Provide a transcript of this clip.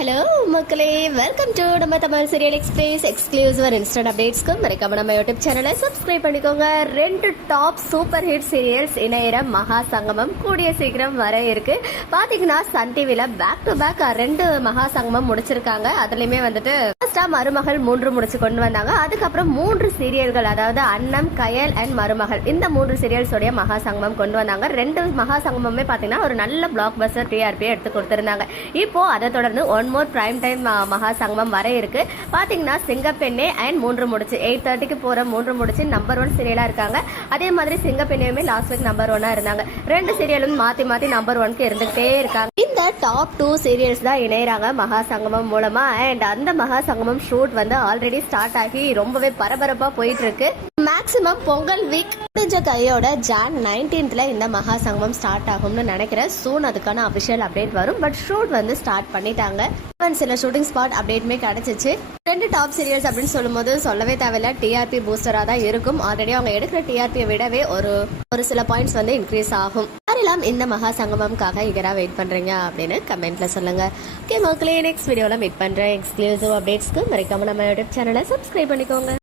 Hello மக்களே. Welcome to நம்ம Tamil serial express exclusive instant அப்டேட்ஸ்க்கு மறக்காம நம்ம யூடியூப் சேனலை சப்ஸ்கிரைப் பண்ணிக்கோங்க. ரெண்டு டாப் சூப்பர் ஹிட் சீரியல்ஸ் இணையிற மகா சங்கமம் கூடிய சீக்கிரம் வர இருக்கு. பாத்தீங்கன்னா சன் டிவில பேக் டு பேக் ரெண்டு மகா சங்கமம் முடிச்சிருக்காங்க. அதுலயுமே வந்துட்டு ஃபர்ஸ்டா மருமகள் மூன்று முடிச்சு கொண்டு வந்தாங்க. அதுக்கப்புறம் மூன்று சீரியல்கள் அதாவது அன்னம் கயல் அண்ட் மருமகள். இந்த மூன்று சீரியல்ஸோடைய மகா சங்கமம் கொண்டு வந்தாங்க. ரெண்டு மகா சங்கமமே பாத்தீங்கன்னா ஒரு நல்ல பிளாக் பஸ்டர் டிஆர்பி எடுத்து கொடுத்திருந்தாங்க. இப்போ அதை தொடர்ந்து ஒன் மோர் பிரைம் டைம் மகா சங்கமம் வர இருக்கு. பாத்தீங்கன்னா சிங்கப்பெண்ணே அண்ட் மூன்று முடிச்சு. எயிட் தேர்ட்டிக்கு போற மூன்று முடிச்சு நம்பர் ஒன் சீரியலா இருக்காங்க. அதே மாதிரி சிங்கப்பெண்ணையுமே லாஸ்ட் வீக் நம்பர் ஒன்னா இருந்தாங்க. ரெண்டு சீரியலும் மாத்தி மாத்தி நம்பர் ஒன்க்கு இருந்துகிட்டே இருக்காங்க. டாப் டூ சீரியல்ஸ் தான் இணையறாங்க மகா சங்கமம் மூலமா. அண்ட் அந்த மகா சங்கமம் ஷூட் வந்து ஆல்ரெடி ஸ்டார்ட் ஆகி ரொம்பவே பரபரப்பா போயிட்டு இருக்கு மேக்ஸிமம் பொங்கல் வீக் முடிஞ்ச கையோட ஜான் நைன்டீன்த்ல இந்த மகா சங்கமம் ஸ்டார்ட் ஆகும்னு நினைக்கிறேன். சூன் அதுக்கான அபிஷியல் அப்டேட் வரும். பட் ஷூட் வந்து ஸ்டார்ட் பண்ணிட்டாங்க. சில ஷூட்டிங் ஸ்பாட் அப்டேட்டுமே கிடைச்சிச்சு. ரெண்டு டாப் சீரியல்ஸ் அப்படின்னு சொல்லும்போது சொல்லவே தேவையில்ல. டிஆர்பி பூஸ்டரா தான் இருக்கும். ஆல்ரெடி அவங்க எடுக்கிற டிஆர்பியை விடவே ஒரு ஒரு சில பாயிண்ட்ஸ் வந்து இன்க்ரீஸ் ஆகும். யாரெல்லாம் இந்த மகா சங்கமம்காக இகராக வெயிட் பண்றீங்க அப்படின்னு கமெண்ட்ல சொல்லுங்க. ஓகே மக்களே நெக்ஸ்ட் வீடியோவில் மீட் பண்ணுறேன் எக்ஸ்க்ளூசிவ் அப்டேட்ஸ்க்கு மறைக்காமல் நம்ம யூடியூப் சேனலை சப்ஸ்கிரைப் பண்ணிக்கோங்க.